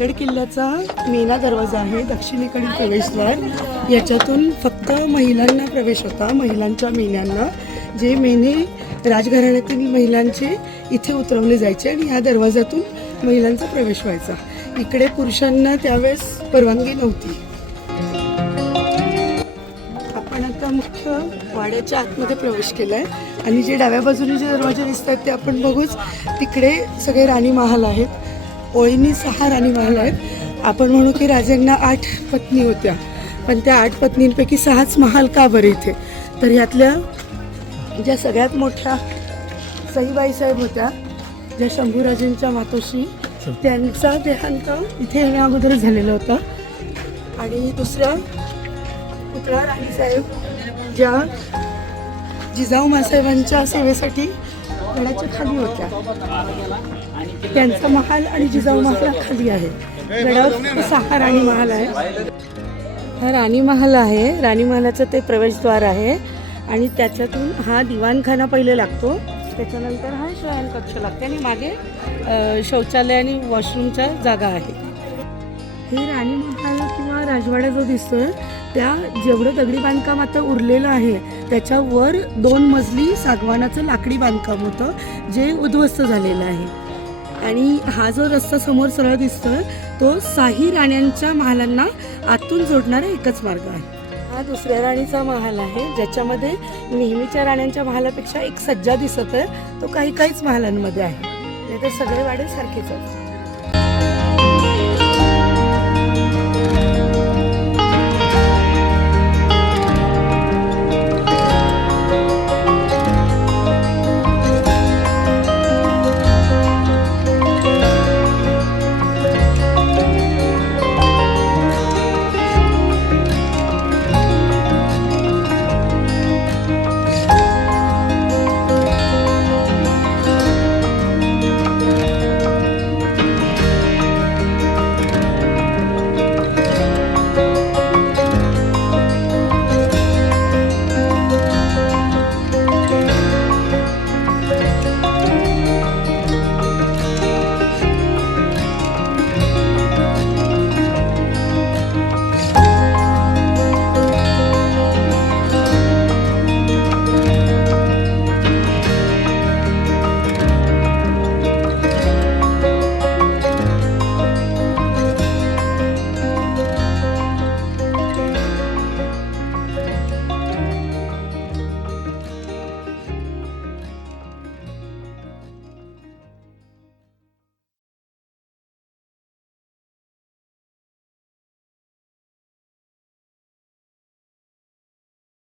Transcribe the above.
रायगड किल्ल्याचा मेना दरवाजा आहे, दक्षिणेकडील प्रवेशद्वार. याच्यातून फक्त महिलांना प्रवेश होता, महिलांच्या मेन्यांना. जे मेने राजघराण्यातील महिलांचे इथे उतरवले जायचे आणि ह्या दरवाजातून महिलांचा प्रवेश व्हायचा. इकडे पुरुषांना त्यावेळेस परवानगी नव्हती. आपण आता मुख्य वाड्याच्या आतमध्ये प्रवेश केलाय आणि जे डाव्या बाजूने जे दरवाजे दिसतात ते आपण बघूच. तिकडे सगळे राणी महाल आहेत, ओळींनी 6 राणी महाल आहेत. आपण म्हणू की राजांना 8 पत्नी होत्या, पण त्या 8 पत्नींपैकी 6च महाल का बरं इथे? तर यातल्या ज्या सगळ्यात मोठ्या सईबाई साहेब होत्या, ज्या शंभूराजेंच्या मातोश्री, त्यांचा देहांत इथे येण्या अगोदर झालेला होता. आणि दुसऱ्या पुतळा राणीसाहेब ज्या जिजाऊ मासाहेबांच्या सेवेसाठी गडाच्या खाली होत्या, त्यांचा महाल आणि जिजाऊ महाल खाली आहे. गडावर 6 राणी महाल आहे. हा राणी महाल आहे. राणी महालाचं ते प्रवेशद्वार आहे आणि त्याच्यातून हा दिवाणखाना पहिले लागतो, त्याच्यानंतर हा शयनकक्ष लागते आणि मागे शौचालय आणि वॉशरूमच्या जागा आहे. ही राणी महाल किंवा राजवाडा जो दिसतोय त्या जेवढं दगडी बांधकाम आता उरलेलं आहे त्याच्यावर 2 मजली सागवानाचं लाकडी बांधकाम होतं जे उद्ध्वस्त झालेलं आहे. आणि हा जो रस्ता समोर सरळ दिसतोय तो 6 राण्यांच्या महालांना आतून जोडणारा एकच मार्ग आहे. हा दुसऱ्या राणीचा महाल आहे ज्याच्यामध्ये नेहमीच्या राण्यांच्या महालापेक्षा एक सज्जा दिसत आहे. तो काहीच महालांमध्ये आहे, नाही तर सगळे वाडे सारखेच आहेत.